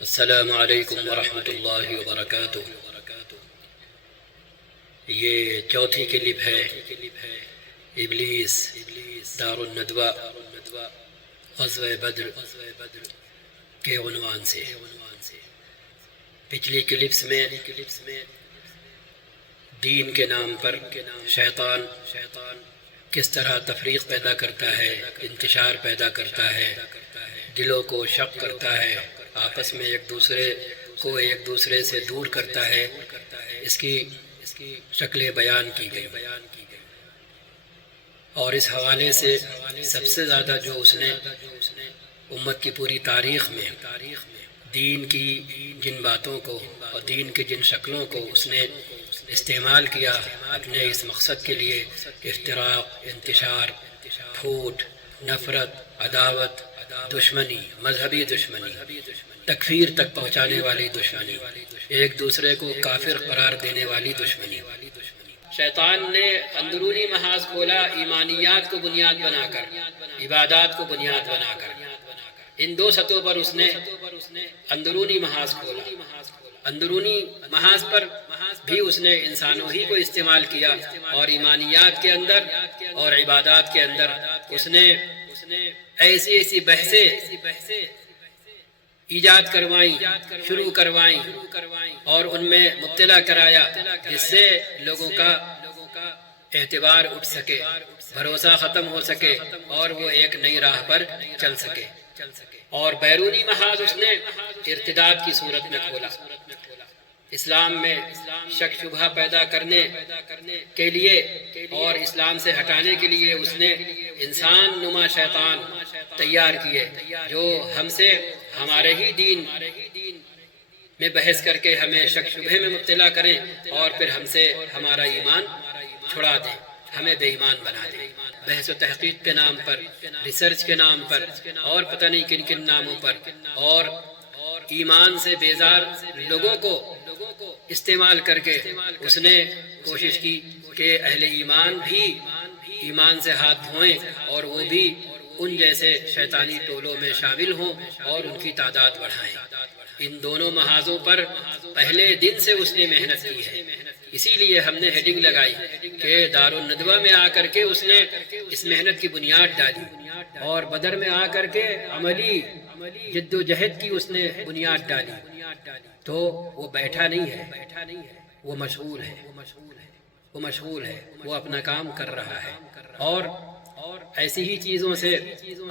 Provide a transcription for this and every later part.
السلام علیکم ورحمۃ اللہ وبرکاتہ۔ یہ چوتھی کلپ ہے ابلیس دار الندوہ غزوہ بدر کے عنوان سے۔ پچھلی کلپس میں دین کے نام پر شیطان کس طرح تفریق پیدا کرتا ہے، انتشار پیدا کرتا ہے، دلوں کو شک کرتا ہے، آپس میں ایک دوسرے سے دور کرتا ہے، اس کی شکلیں بیان کی گئی۔ اور اس حوالے سے سب سے زیادہ جو اس نے امت کی پوری تاریخ میں دین کی جن باتوں کو اور دین کی جن شکلوں کو اس نے استعمال کیا اپنے اس مقصد کے لیے، افتراق، انتشار، پھوٹ، نفرت، عداوت، دشمنی، مذہبی دشمنی، تکفیر تک پہنچانے والی دشمنی، ایک دوسرے کو کافر قرار دینے والی دشمنی۔ شیطان نے اندرونی محاذ کھولا ایمانیات کو بنیاد بنا کر، عبادات کو بنیاد بنا کر۔ ان دو سطحوں پر اس نے اندرونی محاذ کھولا۔ اندرونی محاذ پر بھی اس نے انسانوں ہی کو استعمال کیا، اور ایمانیات کے اندر اور عبادات کے اندر اس نے ایسی بحثیں ایجاد کروائیں، شروع کروائیں، اور ان میں مبتلا کرایا جس سے لوگوں کا اعتبار اٹھ سکے، بھروسہ ختم ہو سکے، اور وہ ایک نئی راہ پر چل سکے۔ اور بیرونی محاذ اس نے ارتداد کی صورت میں کھولا۔ اسلام میں شک شبہ پیدا کرنے کے لیے اور اسلام سے ہٹانے کے لیے اس نے انسان نما شیطان تیار کیے، جو ہم سے ہمارے ہی دین میں بحث کر کے ہمیں شک شبہ میں مبتلا کریں، اور پھر ہم سے ہمارا ایمان چھڑا دیں، ہمیں بے ایمان بنا دیں، بحث و تحقیق کے نام پر، ریسرچ کے نام پر، اور پتہ نہیں کن کن ناموں پر، اور ایمان سے بیزار لوگوں کو استعمال کر کے اس نے کوشش کی کہ اہل ایمان بھی ایمان سے ہاتھ دھوئیں، اور وہ بھی ان جیسے شیطانی ٹولوں میں شامل ہوں اور ان کی تعداد بڑھائیں۔ ان دونوں محاذوں پر پہلے دن سے اس نے محنت کی ہے۔ اسی لیے ہم نے ہیڈنگ لگائی کہ دار الندوہ میں آ کر کے اس نے اس محنت کی بنیاد ڈالی، اور بدر میں آ کر کے عملی جد و جہد کی اس نے بنیاد ڈالی۔ تو وہ بیٹھا نہیں ہے، وہ مشغول ہے، وہ اپنا کام کر رہا ہے، اور ایسی ہی چیزوں سے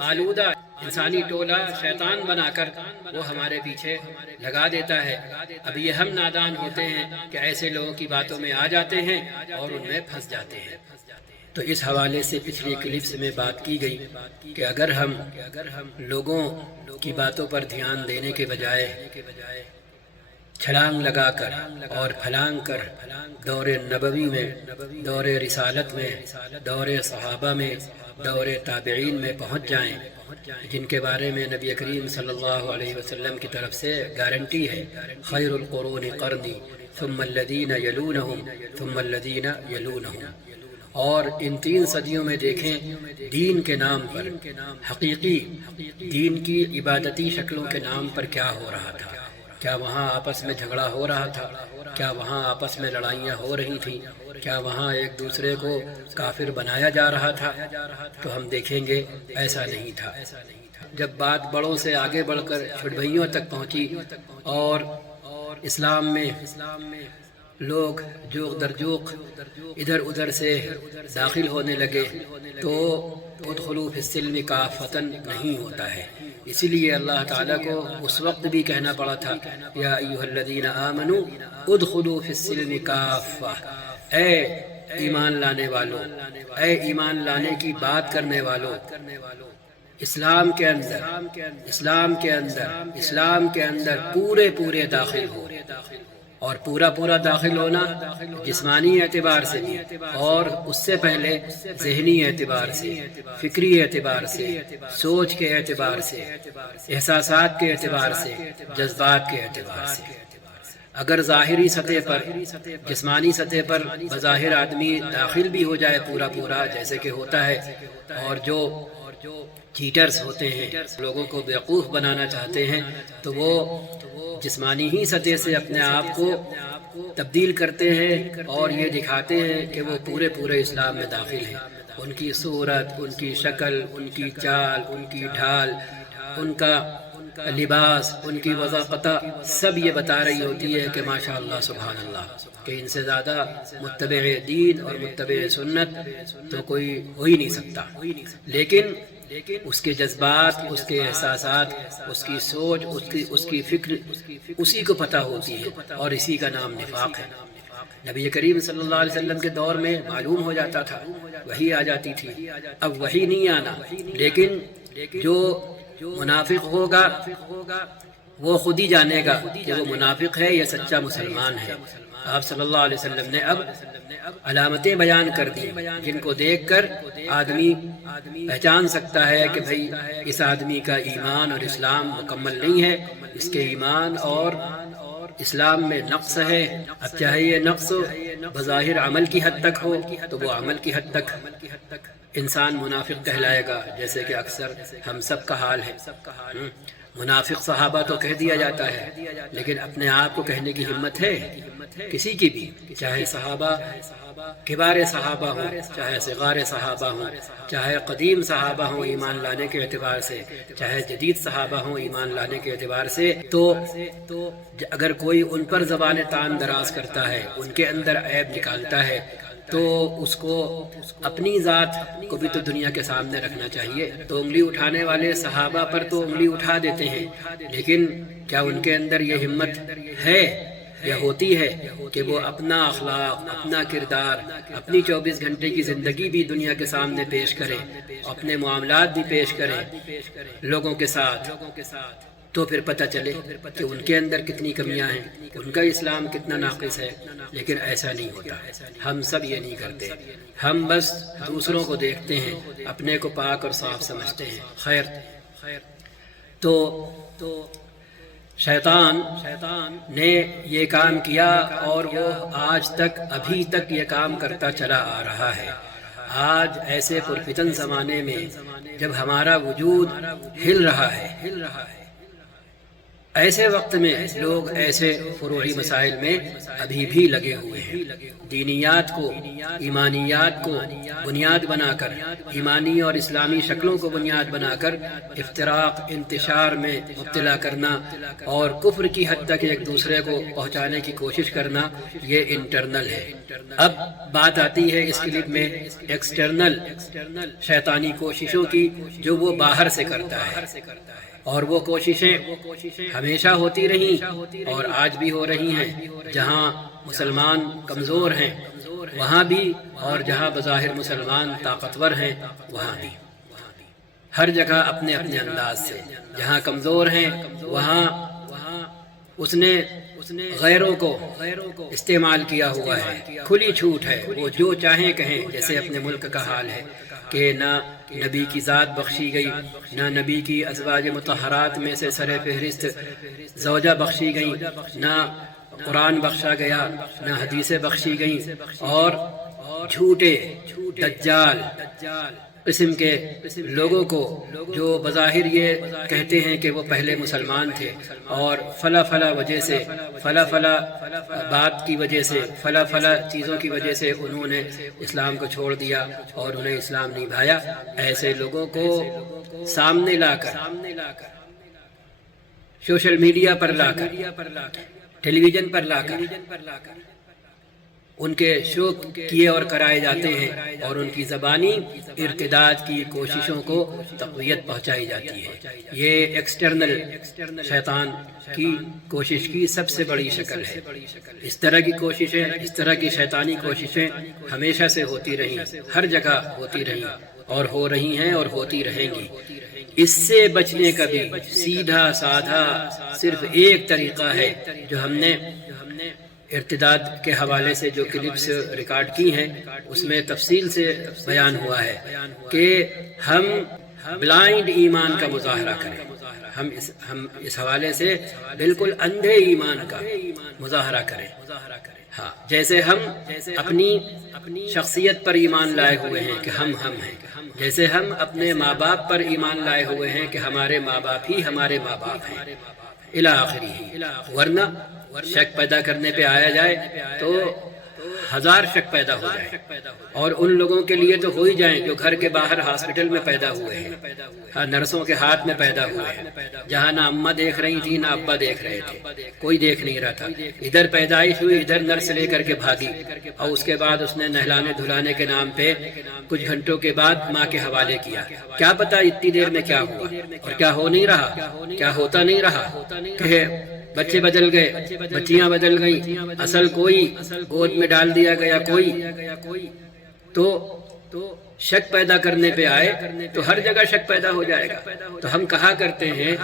آلودہ انسانی ٹولہ شیطان بنا کر وہ ہمارے پیچھے لگا دیتا ہے۔ اب یہ ہم نادان ہوتے ہیں کہ ایسے لوگوں کی باتوں میں آ جاتے ہیں اور ان میں پھنس جاتے ہیں۔ تو اس حوالے سے پچھلی کلپس میں بات کی گئی کہ اگر ہم لوگوں کی باتوں پر دھیان دینے کے بجائے چھلانگ لگا کر اور پھلانگ کر دور نبوی میں، دور رسالت میں، دور صحابہ میں، دور تابعین میں پہنچ جائیں، جن کے بارے میں نبی کریم صلی اللہ علیہ وسلم کی طرف سے گارنٹی ہے، خیر القرون قرنی ثم الذین یلونہم ثم الذین یلونہم۔ اور ان 3 صدیوں میں دیکھیں دین کے نام پر، حقیقی دین کی عبادتی شکلوں کے نام پر کیا ہو رہا تھا۔ کیا وہاں آپس میں جھگڑا ہو رہا تھا؟ کیا وہاں آپس میں لڑائیاں ہو رہی تھیں؟ کیا وہاں ایک دوسرے کو کافر بنایا جا رہا تھا؟ تو ہم دیکھیں گے ایسا نہیں تھا۔ جب بات بڑوں سے آگے بڑھ کر چھٹبھائیوں تک پہنچی اور اسلام میں لوگ جوق در جوق ادھر ادھر سے داخل ہونے لگے، تو ادخلوا فی السلم کافۃ نہیں ہوتا ہے۔ اسی لیے اللہ تعالیٰ کو اس وقت بھی کہنا پڑا تھا، یا ایھا الذین آمنوا ادخلوا فی السلم کافۃ، اے ایمان لانے والوں، اے ایمان لانے کی بات کرنے والوں، اسلام کے اندر پورے داخل ہو۔ اور پورا داخل ہونا جسمانی اعتبار سے بھی، اور اس سے پہلے ذہنی اعتبار سے، فکری اعتبار سے، سوچ کے اعتبار سے، احساسات کے اعتبار سے، جذبات کے اعتبار سے۔ اگر ظاہری سطح پر، جسمانی سطح پر بظاہر آدمی داخل بھی ہو جائے پورا جیسے کہ ہوتا ہے، اور جو چیٹرز ہوتے ہیں، لوگوں کو بیوقوف بنانا چاہتے ہیں، تو وہ جسمانی ہی سطح سے اپنے آپ کو تبدیل کرتے ہیں اور یہ دکھاتے ہیں کہ وہ پورے اسلام میں داخل ہیں۔ ان کی صورت، ان کی شکل، ان کی چال، ان کی ڈھال، ان کا لباس، ان کی وضاقتہ سب یہ بتا رہی ہوتی ہے کہ ماشاءاللہ سبحان اللہ، کہ ان سے زیادہ متبع دین اور متبع سنت تو کوئی ہو ہی نہیں سکتا۔ لیکن اس کے جذبات، اس کے احساسات، اس کی سوچ، اس کی فکر اسی کو پتہ ہوتی ہے، اور اسی کا نام نفاق ہے۔ نبی کریم صلی اللہ علیہ وسلم کے دور میں معلوم ہو جاتا تھا، وحی آ جاتی تھی، اب وحی نہیں آنا، لیکن جو منافق ہوگا وہ خود ہی جانے گا کہ وہ منافق ہے یا سچا مسلمان ہے۔ آپ صلی اللہ علیہ وسلم نے اب علامتیں بیان کر دی جن کو دیکھ کر آدمی پہچان سکتا ہے کہ بھئی اس آدمی کا ایمان اور اسلام مکمل نہیں ہے، اس کے ایمان اور اسلام میں نقص ہے۔ اب چاہے یہ نقص بظاہر عمل کی حد تک ہو تو وہ عمل کی حد تک انسان منافق کہلائے گا، جیسے کہ اکثر ہم سب کا حال ہے۔ منافق صحابہ تو کہہ دیا جاتا ہے، لیکن اپنے آپ کو کہنے کی ہمت ہے کسی کی بھی، چاہے صحابہ کبار صحابہ ہوں، چاہے صغار صحابہ ہوں، چاہے قدیم صحابہ ہوں ایمان لانے کے اعتبار سے، چاہے جدید صحابہ ہوں ایمان لانے کے اعتبار سے، تو اگر کوئی ان پر زبان تان دراز کرتا ہے، ان کے اندر عیب نکالتا ہے، تو اس کو اپنی ذات کو بھی تو دنیا کے سامنے رکھنا چاہیے۔ تو انگلی اٹھانے والے صحابہ پر تو انگلی اٹھا دیتے ہیں، لیکن کیا ان کے اندر یہ ہمت ہے یا ہوتی ہے کہ وہ اپنا اخلاق، اپنا کردار، اپنی 24 گھنٹے کی زندگی بھی دنیا کے سامنے پیش کریں، اپنے معاملات بھی پیش کریں لوگوں کے ساتھ، تو پھر پتہ چلے کہ ان کے اندر کتنی کمیاں ہیں، ان کا اسلام کتنا ناقص ہے۔ لیکن ایسا نہیں ہوتا، ہم سب یہ نہیں کرتے، ہم بس دوسروں کو دیکھتے ہیں، اپنے کو پاک اور صاف سمجھتے ہیں۔ خیر، تو شیطان نے یہ کام کیا اور وہ آج تک، ابھی تک یہ کام کرتا چلا آ رہا ہے۔ آج ایسے پرفتن زمانے میں جب ہمارا وجود ہل رہا ہے، ایسے وقت میں لوگ ایسے فروعی مسائل میں ابھی بھی لگے ہوئے ہیں، دینیات کو، ایمانیات کو بنیاد بنا کر، ایمانی اور اسلامی شکلوں کو بنیاد بنا کر افتراق، انتشار میں مبتلا کرنا اور کفر کی حد تک ایک دوسرے کو پہنچانے کی کوشش کرنا، یہ انٹرنل ہے۔ اب بات آتی ہے اس کلپ میں ایکسٹرنل شیطانی کوششوں کی، جو وہ باہر سے کرتا ہے، اور وہ کوششیں ہمیشہ ہوتی رہیں اور آج بھی ہو رہی ہیں۔ جہاں مسلمان کمزور ہیں وہاں بھی، اور جہاں بظاہر مسلمان طاقتور ہیں وہاں بھی، ہر جگہ اپنے اپنے انداز سے۔ جہاں کمزور ہیں وہاں اس نے غیروں کو استعمال کیا ہوا ہے، کھلی چھوٹ ہے، وہ جو چاہیں کہیں، جیسے اپنے ملک کا حال ہے کہ نہ نبی کی ذات بخشی گئی، نہ نبی کی ازواج مطہرات میں سے سر فہرست زوجہ بخشی گئی، نہ قرآن بخشا گیا، نہ حدیثیں بخشی گئیں، اور جھوٹے دجال قسم کے لوگوں کو جو بظاہر یہ کہتے ہیں کہ وہ پہلے مسلمان تھے اور فلا وجہ سے، فلا بات کی وجہ سے، فلا چیزوں کی وجہ سے انہوں نے اسلام کو چھوڑ دیا اور انہیں اسلام نہیں بھایا، ایسے لوگوں کو سامنے لا کر، سوشل میڈیا پر لا کر، ٹیلی ویژن پر لا کر ان کے شو کیے اور کرائے جاتے ہیں، اور ان کی زبانی ارتداد کی کوششوں کو تقویت پہنچائی جاتی ہے۔ یہ ایکسٹرنل شیطان کی کوشش کی سب سے بڑی شکل ہے۔ اس طرح کی کوششیں، اس طرح کی شیطانی کوششیں ہمیشہ سے ہوتی رہیں، ہر جگہ ہوتی رہیں اور ہو رہی ہیں اور ہوتی رہیں گی۔ اس سے بچنے کا بھی سیدھا سادھا صرف ایک طریقہ ہے، جو ہم نے ارتداد کے حوالے سے جو کلپس ریکارڈ کی ہیں اس میں تفصیل سے بیان ہوا ہے کہ ہم بلائنڈ ایمان کا مظاہرہ کریں، ہم اس حوالے سے بالکل اندھے ایمان کا مظاہرہ کریں۔ ہاں جیسے ہم اپنی شخصیت پر ایمان لائے ہوئے ہیں کہ ہم ہیں، جیسے ہم اپنے ماں باپ پر ایمان لائے ہوئے ہیں کہ ہمارے ماں باپ ہی ہمارے ماں باپ ہیں الی آخری، ورنہ شک پیدا کرنے پہ آیا جائے تو ہزار شک پیدا ہو جائے، اور ان لوگوں کے لیے تو ہو ہی جائیں جو گھر کے باہر ہاسپٹل میں پیدا ہوئے ہیں، نرسوں کے ہاتھ میں پیدا ہوئے ہیں، جہاں نہ اماں دیکھ رہی تھی نہ ابا دیکھ رہے تھے، کوئی دیکھ نہیں رہا تھا، ادھر پیدائش ہوئی، ادھر نرس لے کر کے بھاگی، اور اس کے بعد اس نے نہلانے دھلانے کے نام پہ کچھ گھنٹوں کے بعد ماں کے حوالے کیا، کیا پتا اتنی دیر میں کیا ہوا اور کیا ہو نہیں رہا، کیا ہوتا نہیں رہا، کہ بچے بدل گئے، بچیاں بدل گئیں، اصل کوئی، گود میں ڈال دیا گیا کوئی، تو شک پیدا کرنے پہ آئے تو ہر جگہ شک پیدا ہو جائے گا۔ تو ہم کہا کرتے ہیں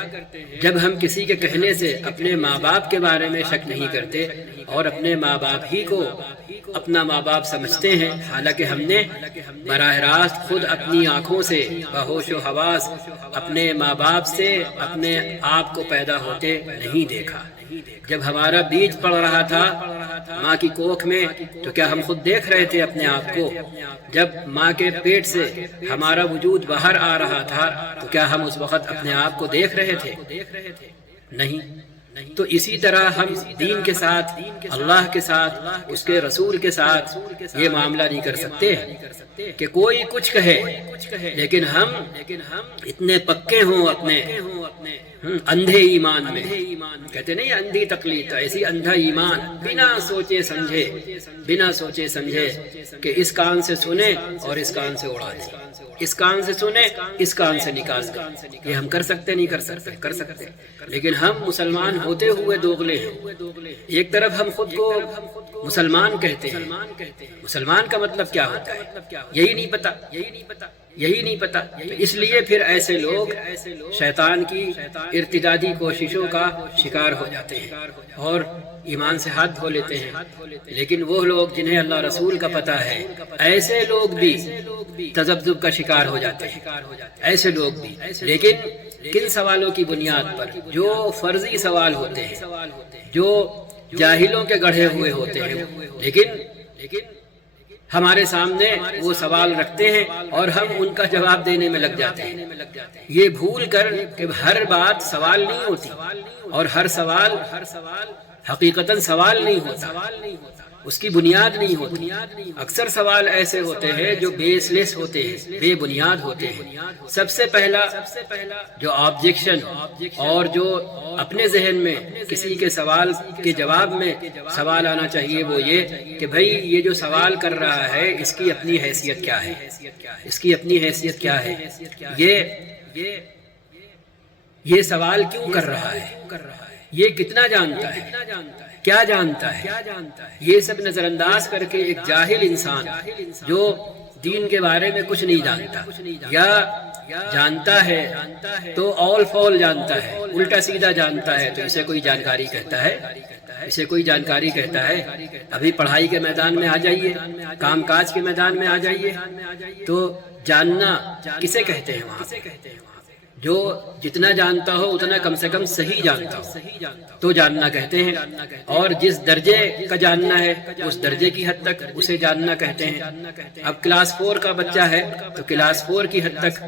جب ہم کسی کے کہنے سے اپنے ماں باپ کے بارے میں شک نہیں کرتے اور اپنے ماں باپ ہی کو اپنا ماں باپ سمجھتے ہیں، حالانکہ ہم نے براہ راست خود اپنی آنکھوں سے بہوش و حواس اپنے ماں باپ سے اپنے آپ کو پیدا ہوتے نہیں دیکھا۔ جب ہمارا بیج پڑ رہا تھا ماں کی کوکھ میں تو کیا ہم خود دیکھ رہے تھے اپنے آپ کو؟ جب ماں کے پیٹ سے ہمارا وجود باہر آ رہا تھا تو کیا ہم اس وقت اپنے آپ کو دیکھ رہے تھے؟ نہیں۔ تو اسی طرح ہم دین کے ساتھ، اللہ کے ساتھ، اس کے رسول کے ساتھ یہ معاملہ نہیں کر سکتے کہ کوئی کچھ کہے لیکن ہم اتنے پکے ہوں اپنے اندھے ایمان میں، کہتے نہیں اندھی تقلید، ایسی اندھا ایمان، بنا سوچے سمجھے کہ اس کان سے سنے اور اس کان سے اڑا دیں، اس کان سے سنے اس کان سے نکال دیں، یہ ہم کر سکتے نہیں کر سکتے، لیکن ہم مسلمان ہوتے ہوئے دوغلے ہیں۔ ایک طرف ہم خود کو مسلمان کہتے ہیں، مسلمان کا مطلب کیا ہوتا ہے یہی نہیں پتا، اس لیے پھر ایسے لوگ شیطان کی ارتدادی کوششوں کا شکار ہو جاتے ہیں اور ایمان سے ہاتھ دھو لیتے ہیں۔ لیکن وہ لوگ جنہیں اللہ رسول کا پتہ ہے، ایسے لوگ بھی تذبذب کا شکار ہو جاتے ہیں، ایسے لوگ بھی، لیکن کن سوالوں کی بنیاد پر؟ جو فرضی سوال ہوتے ہیں، جو جاہلوں کے گڑھے ہوئے ہوتے ہیں، لیکن ہمارے سامنے وہ سوال رکھتے ہیں اور ہم ان کا جواب دینے میں لگ جاتے ہیں، یہ بھول کر کہ ہر بات سوال نہیں ہوتی اور ہر سوال حقیقتاً سوال نہیں ہوتا، اس کی بنیاد نہیں ہوتی۔ اکثر سوال ایسے ہوتے ہیں جو بیس لیس ہوتے ہیں، بے بنیاد ہوتے ہیں۔ سب سے پہلا جو آبجیکشن اور جو اپنے ذہن میں کسی کے سوال کے جواب میں سوال آنا چاہیے وہ یہ کہ بھئی یہ جو سوال کر رہا ہے اس کی اپنی حیثیت کیا ہے، اس کی اپنی حیثیت کیا ہے، یہ سوال کیوں کر رہا ہے، یہ کتنا جانتا ہے، کیا جانتا ہے، یہ سب نظر انداز کر کے ایک جاہل انسان جو دین کے بارے میں کچھ نہیں جانتا یا جانتا ہے تو اول فول جانتا ہے، الٹا سیدھا جانتا ہے، تو اسے کوئی جانکاری کہتا ہے، اسے کوئی جانکاری کہتا ہے؟ ابھی پڑھائی کے میدان میں آ جائیے، کام کاج کے میدان میں آ جائیے تو جاننا کسے کہتے ہیں؟ وہاں جو جتنا جانتا ہو اتنا کم سے کم صحیح جانتا ہو تو جاننا کہتے ہیں، اور جس درجے کا جاننا ہے اس درجے کی حد تک اسے جاننا کہتے ہیں۔ اب کلاس 4 کا بچہ ہے تو کلاس 4 کی حد تک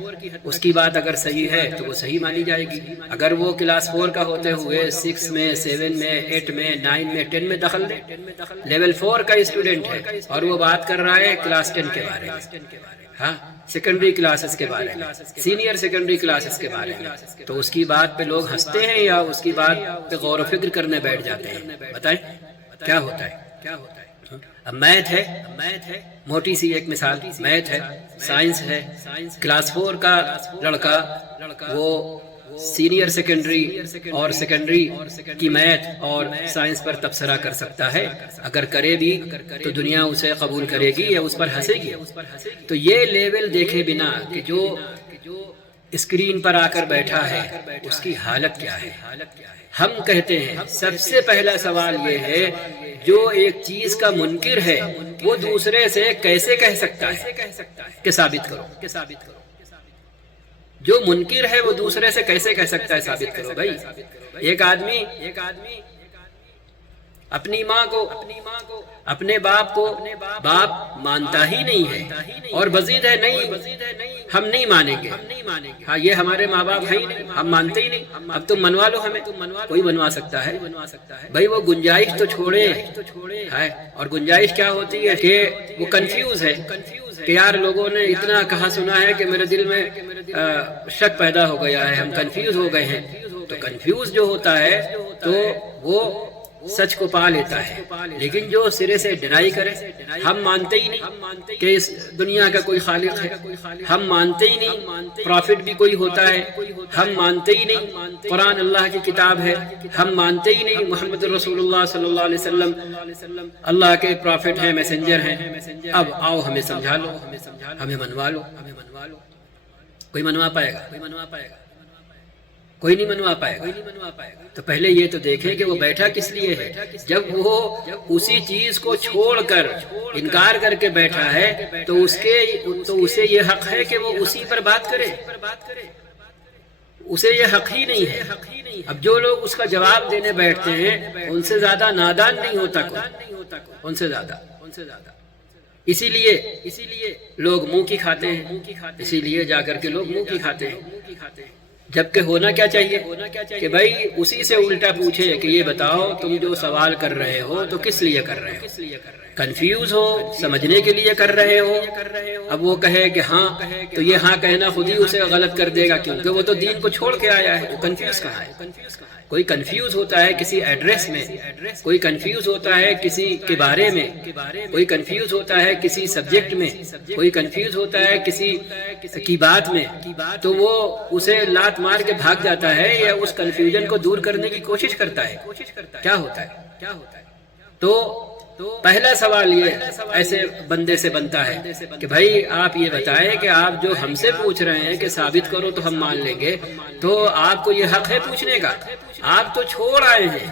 اس کی بات اگر صحیح ہے تو وہ صحیح مانی جائے گی، اگر وہ کلاس 4 کا ہوتے ہوئے 6 میں 7 میں 8 میں 9 میں 10 میں دخل دے، لیول 4 کا اسٹوڈنٹ ہے اور وہ بات کر رہا ہے کلاس 10 کے بارے میں، ہاں سیکنڈری کلاسز کے بارے میں، سینئر سیکنڈری کلاسز کے بارے میں، تو اس کی بات پہ لوگ ہنستے ہیں یا اس کی بات پہ غور و فکر کرنے بیٹھ جاتے ہیں؟ بتائیں کیا ہوتا ہے؟ اب میتھ ہے، موٹی سی ایک مثال، میتھ ہے، سائنس ہے، کلاس 4 کا لڑکا وہ سینئر سیکنڈری اور سیکنڈری کی میتھ اور سائنس پر تبصرہ کر سکتا ہے، اگر کرے بھی تو دنیا اسے قبول کرے گی یا اس پر ہنسے گی؟ تو یہ لیول دیکھے بنا کہ جو اسکرین پر آ کر بیٹھا ہے اس کی حالت کیا ہے، ہم کہتے ہیں سب سے پہلا سوال یہ ہے جو ایک چیز کا منکر ہے وہ دوسرے سے کیسے کہہ سکتا ہے کہ ثابت کرو؟ جو منکر ہے وہ دوسرے سے کیسے کہہ سکتا ہے ثابت کرو؟ بھائی ایک آدمی اپنی ماں کو، اپنے باپ کو باپ مانتا ہی نہیں ہے، اور مزید ہے نہیں ہم نہیں مانیں گے، ہاں یہ ہمارے ماں باپ ہیں ہی نہیں، ہم مانتے ہی نہیں، اب تم منوا لو ہمیں، کوئی منوا سکتا ہے بھائی؟ وہ گنجائش تو چھوڑے ہے، اور گنجائش کیا ہوتی ہے کہ وہ کنفیوز ہے کہ یار لوگوں نے اتنا کہا سنا ہے کہ میرے دل میں شک پیدا ہو گیا ہے، ہم کنفیوز ہو گئے ہیں۔ تو کنفیوز جو ہوتا ہے تو وہ سچ کو پا لیتا ہے، لیکن جو سرے سے ڈینائی کرے، ہم مانتے ہی نہیں کہ اس دنیا کا کوئی خالق ہے، ہم مانتے ہی نہیں پرافٹ بھی کوئی ہوتا ہے، ہم مانتے ہی نہیں قرآن اللہ کی کتاب ہے، ہم مانتے ہی نہیں محمد رسول اللہ صلی اللہ علیہ وسلم اللہ کے پرافٹ ہیں، میسنجر ہیں، اب آؤ ہمیں سمجھا لو، ہمیں منوا لو۔ کوئی منوا پائے گا؟ کوئی نہیں منوا پائے گا۔ تو پہلے یہ تو دیکھیں کہ وہ بیٹھا کس لیے ہے۔ جب وہ اسی چیز کو چھوڑ کر انکار کر کے بیٹھا ہے تو اسے یہ حق ہے کہ وہ اسی پر بات کرے، اسے یہ حق ہی نہیں ہے۔ اب جو لوگ اس کا جواب دینے بیٹھتے ہیں ان سے زیادہ نادان نہیں ہوتا کوئی، ان سے زیادہ۔ اسی لیے لوگ منہ کی کھاتے ہیں، اسی لیے جا کر کے لوگ منہ کی کھاتے ہیں، جبکہ ہونا کیا چاہیے کہ بھائی اسی سے الٹا پوچھے کہ یہ بتاؤ تم جو سوال کر رہے ہو تو کس لیے کر رہے ہو؟ کنفیوز ہو، سمجھنے کے لیے کر رہے ہو؟ اب وہ کہے کہ ہاں، تو یہ ہاں کہنا خود ہی اسے غلط کر دے گا، کیونکہ وہ تو دین کو چھوڑ کے آیا ہے۔ وہ کنفیوز کہاں ہے؟ کوئی کنفیوز ہوتا ہے کسی ایڈریس میں، کوئی کنفیوز ہوتا ہے کسی کے بارے میں، کوئی کنفیوز ہوتا ہے کسی سبجیکٹ میں، کوئی کنفیوز ہوتا ہے کسی کی بات میں، تو وہ اسے لات مار کے بھاگ جاتا ہے یا اس کنفیوژن کو دور کرنے کی کوشش کرتا ہے۔ کیا ہوتا ہے؟ تو پہلا سوال یہ ایسے بندے سے بنتا ہے کہ بھائی آپ یہ بتائیں کہ آپ جو ہم سے پوچھ رہے ہیں کہ ثابت کرو تو ہم مان لیں گے، تو آپ کو یہ حق ہے پوچھنے کا؟ آپ تو چھوڑ آئے ہیں،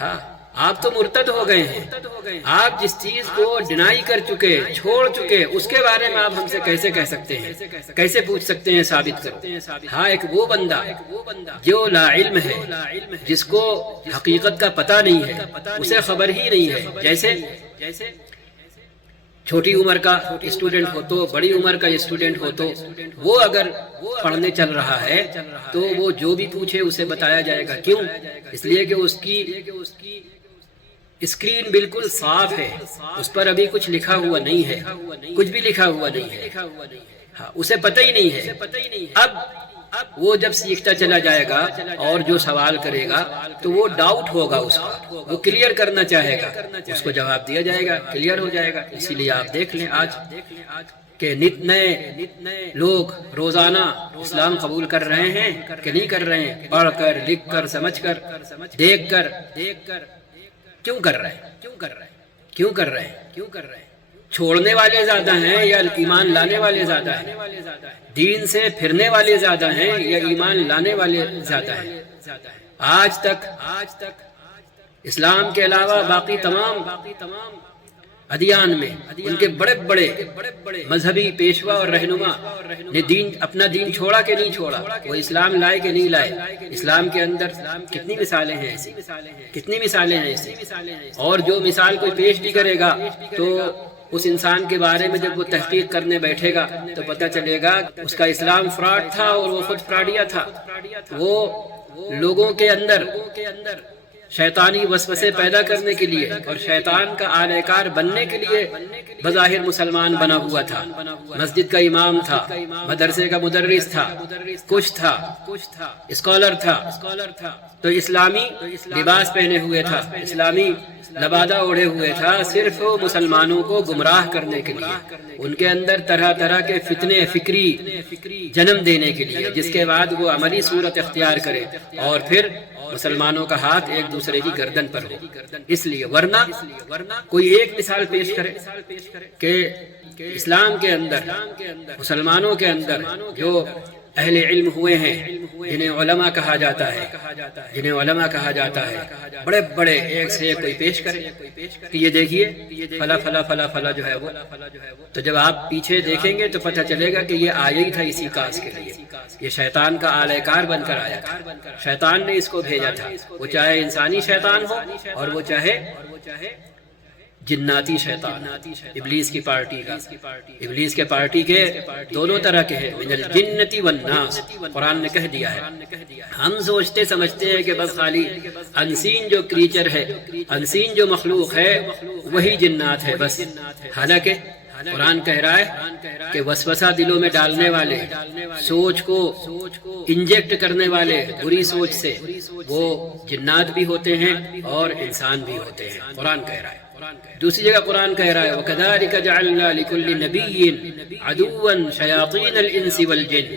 ہاں آپ تو مرتد ہو گئے ہیں، آپ جس چیز کو ڈینائی کر چکے، چھوڑ چکے، اس کے بارے میں آپ ہم سے کیسے کہہ سکتے ہیں، کیسے پوچھ سکتے ہیں ثابت کرو؟ ہاں ایک وہ بندہ جو لا علم ہے، جس کو حقیقت کا پتہ نہیں ہے، اسے خبر ہی نہیں ہے، جیسے چھوٹی عمر کا اسٹوڈنٹ ہو تو، بڑی عمر کا اسٹوڈنٹ ہو تو، وہ اگر پڑھنے چل رہا ہے تو وہ جو بھی پوچھے اسے بتایا جائے گا۔ کیوں؟ اس لیے کہ اس کی اسکرین بالکل صاف ہے، اس پر ابھی کچھ لکھا ہوا نہیں ہے، کچھ بھی لکھا ہوا نہیں ہے، ہاں اسے پتہ ہی نہیں ہے۔ اب وہ جب سیکھتا چلا جائے گا اور جو سوال کرے گا تو وہ ڈاؤٹ ہوگا اس کا، وہ کلیئر کرنا چاہے گا، اس کو جواب دیا جائے گا، کلیئر ہو جائے گا۔ اسی لیے آپ دیکھ لیں آج کہ نت نئے لوگ روزانہ اسلام قبول کر رہے ہیں کہ نہیں کر رہے ہیں، پڑھ کر، لکھ کر، سمجھ کر، دیکھ کر، کیوں کر رہے ہیں؟ چھوڑنے والے زیادہ ہیں یا ایمان لانے والے زیادہ ہیں؟ دین سے پھرنے والے زیادہ ہیں یا ایمان لانے والے زیادہ ہیں؟ آج تک اسلام کے علاوہ باقی تمام ادیان میں ان کے بڑے بڑے مذہبی پیشوا اور رہنما نے اپنا دین چھوڑا کہ نہیں چھوڑا؟ وہ اسلام لائے کہ نہیں لائے؟ اسلام کے اندر کتنی مثالیں ہیں ایسی، اور جو مثال کوئی پیش بھی کرے گا تو اس انسان کے بارے میں جب وہ تحقیق کرنے بیٹھے گا تو پتہ چلے گا اس کا اسلام فراڈ تھا اور وہ خود فراڈیا تھا۔ وہ لوگوں کے اندر شیطانی وسوسے پیدا کرنے کے لیے اور شیطان کا آلہ کار بننے کے لیے بظاہر مسلمان بنا ہوا تھا، مسجد کا امام تھا، مدرسے کا مدرس تھا، کچھ تھا، اسکالر تھا، تو اسلامی لباس پہنے ہوئے تھا، اسلامی لبادہ اوڑھے ہوئے تھا، صرف مسلمانوں کو گمراہ کرنے کے لیے، ان کے اندر طرح طرح کے فتنے فکری جنم دینے کے لیے، جس کے بعد وہ عملی صورت اختیار کرے اور پھر مسلمانوں کا ہاتھ ایک دوسرے کی گردن پر ہو۔ اس لیے ورنہ کوئی ایک مثال پیش کرے کہ اسلام کے اندر، مسلمانوں کے اندر جو اہل علم ہوئے ہیں جنہیں علماء کہا جاتا ہے، بڑے بڑے ایک سے ایک کوئی پیش کرے کہ یہ دیکھیے فلا فلا فلا فلا جو ہے وہ، تو جب آپ پیچھے دیکھیں گے تو پتہ چلے گا کہ یہ آیا ہی تھا اسی کاز کے لیے، یہ شیطان کا آلہ کار بن کر آیا تھا، شیطان نے اس کو بھیجا تھا، وہ چاہے انسانی شیطان ہو اور وہ چاہے جناتی شیطان، ابلیس کی پارٹی کا، ابلیس کے پارٹی کے دونوں طرح کے ہیں، من الجنتی والناس، قرآن نے کہہ دیا ہے۔ ہم سوچتے سمجھتے ہیں کہ بس خالی انسین جو کریچر ہے، انسین جو مخلوق ہے وہی جنات ہے بس، حالانکہ قرآن کہہ رہا ہے کہ وسوسہ دلوں میں ڈالنے والے، سوچ کو انجیکٹ کرنے والے بری سوچ سے، وہ جنات بھی ہوتے ہیں اور انسان بھی ہوتے ہیں، قرآن کہہ رہا ہے۔ دوسری جگہ قرآن کہہ رہا ہے وَكَذَلِكَ جَعَلْنَا لِكُلِّ نَبِيٍّ عَدُوًّا شَيَاطِينَ الْإِنسِ وَالْجِنِّ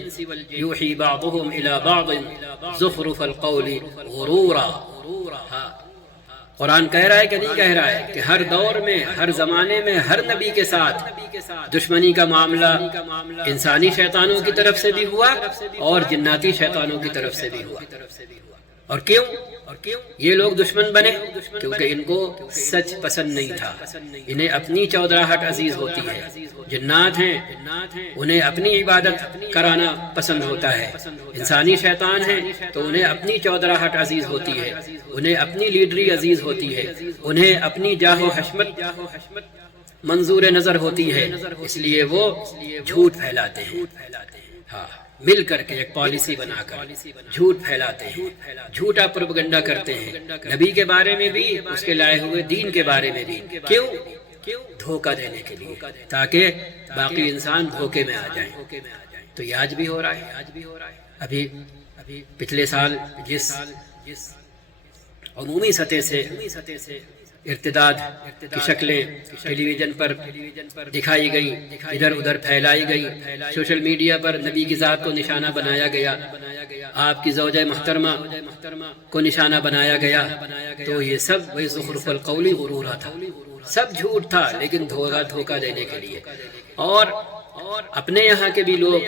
يُوحِي بَعْضُهُمْ إِلَى بَعْضٍ زُخْرُفَ الْقَوْلِ غُرُورًا۔ قرآن کہہ رہا ہے کہ نہیں کہہ رہا ہے کہ ہر دور میں، ہر زمانے میں، ہر نبی کے ساتھ دشمنی کا معاملہ انسانی شیطانوں کی طرف سے بھی ہوا اور جناتی شیطانوں کی طرف سے بھی ہوا۔ اور کیوں یہ لوگ دشمن بنے؟ کیونکہ ان کو سچ پسند نہیں تھا، انہیں اپنی چودراہٹ عزیز ہوتی ہے، جنات ہیں انہیں اپنی عبادت کرانا پسند ہوتا ہے، انسانی شیطان ہیں تو انہیں اپنی چودراہٹ عزیز ہوتی ہے، انہیں اپنی لیڈری عزیز ہوتی ہے، انہیں اپنی جاہ و حشمت منظور نظر ہوتی ہے، اس لیے وہ جھوٹ پھیلاتے ہیں، ہاں مل کر کے ایک پالیسی بنا کر جھوٹ پھیلاتے ہیں، جھوٹا پروپیگنڈا کرتے ہیں، نبی کے بارے میں بھی، اس کے لائے ہوئے دین کے بارے میں بھی، کیوں؟ دھوکہ دینے کے لیے، تاکہ باقی انسان دھوکے میں آ جائیں۔ تو یہ آج بھی ہو رہا ہے۔ ابھی پچھلے سال جس عمومی سطح سے ارتداد کی شکلیں ٹیلی ویژن پر دکھائی گئی، ادھر ادھر پھیلائی گئی، سوشل میڈیا پر نبی کی ذات کو نشانہ بنایا گیا، آپ کی زوجہ محترمہ کو نشانہ بنایا گیا، تو یہ سب وہی زخرف القول غرورا تھا، سب جھوٹ تھا لیکن دھوکہ دینے کے لیے۔ اور اپنے یہاں کے بھی لوگ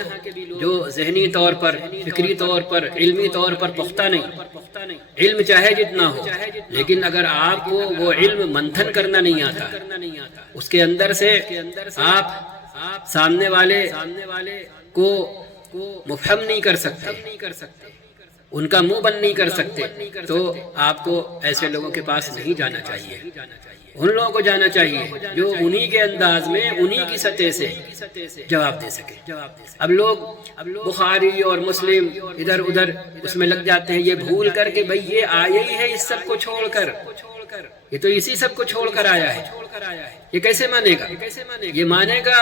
جو ذہنی طور پر، فکری طور پر، علمی طور پر پختہ نہیں، علم چاہے جتنا ہو لیکن اگر آپ کو وہ علم منتھن کرنا نہیں آتا، اس کے اندر سے آپ سامنے والے کو مفہم نہیں کر سکتے، ان کا منہ بند نہیں کر سکتے، تو آپ کو ایسے لوگوں کے پاس نہیں جانا چاہیے، ان لوگوں کو جانا چاہیے جو انہی کے انداز میں، انہی کی سطح سے جواب دے سکے۔ اب لوگ بخاری اور مسلم ادھر ادھر اس میں لگ جاتے ہیں، یہ بھول کر کہ بھئی یہ آیا ہی ہے اس سب کو چھوڑ کر، یہ تو اسی سب کو چھوڑ کر آیا ہے، یہ کیسے مانے گا؟ یہ مانے گا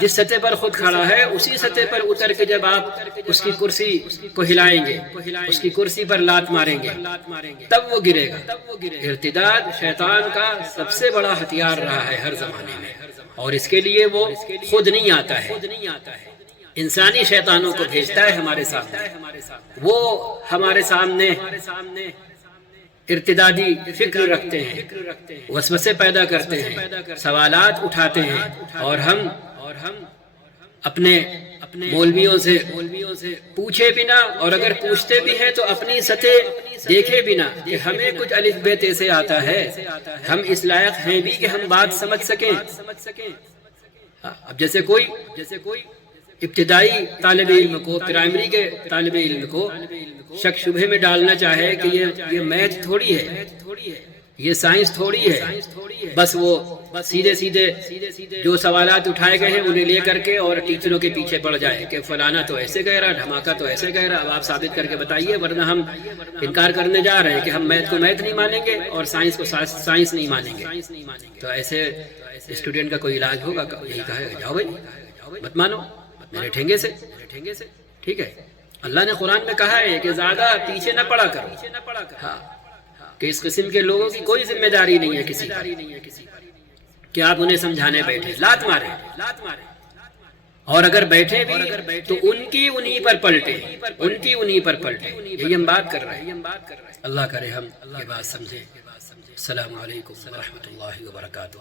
جس سطح پر خود کھڑا ہے، اسی سطح پر اتر کے جب آپ اس کی کرسی کو ہلائیں گے، اس کی کرسی پر لات ماریں گے، تب وہ گرے گا۔ ارتداد شیطان کا سب سے بڑا ہتھیار رہا ہے ہر زمانے میں، اور اس کے لیے وہ خود نہیں آتا ہے، انسانی شیطانوں کو بھیجتا ہے ہمارے سامنے، وہ ہمارے سامنے ارتدادی فکر رکھتے ہیں، وسوسے پیدا کرتے ہیں، سوالات اٹھاتے ہیں، اور ہم اپنے مولویوں سے پوچھے بنا، اور اگر پوچھتے بھی ہیں تو اپنی سطح دیکھے بنا کہ ہمیں کچھ الف بے تے سے آتا ہے، ہم اس لائق ہیں بھی کہ ہم بات سمجھ سکیں۔ اب جیسے کوئی ابتدائی طالب علم کو، پرائمری کے طالب علم کو شک شبہ میں ڈالنا چاہے کہ یہ میتھ تھوڑی ہے، یہ سائنس تھوڑی ہے، بس وہ سیدھے جو سوالات اٹھائے گئے ہیں انہیں لے کر کے اور ٹیچروں کے پیچھے پڑ جائے کہ فلانا تو ایسے کہہ رہا، دھماکہ تو ایسے کہہ رہا، اب آپ ثابت کر کے بتائیے، ورنہ ہم انکار کرنے جا رہے ہیں کہ ہم میتھ کو میتھ نہیں مانیں گے اور سائنس کو سائنس نہیں مانیں گے۔ تو ایسے اسٹوڈنٹ کا کوئی علاج ہوگا؟ یہی کہے گا جاؤ بھائی مت مانو میرے ٹھینگے سے، ٹھیک ہے؟ اللہ نے قرآن میں کہا ہے کہ زیادہ پیچھے نہ پڑا کرو، ہاں، کہ اس قسم کے لوگوں کی کوئی ذمہ داری نہیں ہے کسی پر کہ آپ انہیں سمجھانے بیٹھے، لات مارے، اور اگر بیٹھے بھی تو ان کی انہی پر پلٹے، یہی ہم بات کر رہے ہیں۔ اللہ کرے ہم یہ بات سمجھیں۔ السلام علیکم ورحمۃ اللہ وبرکاتہ۔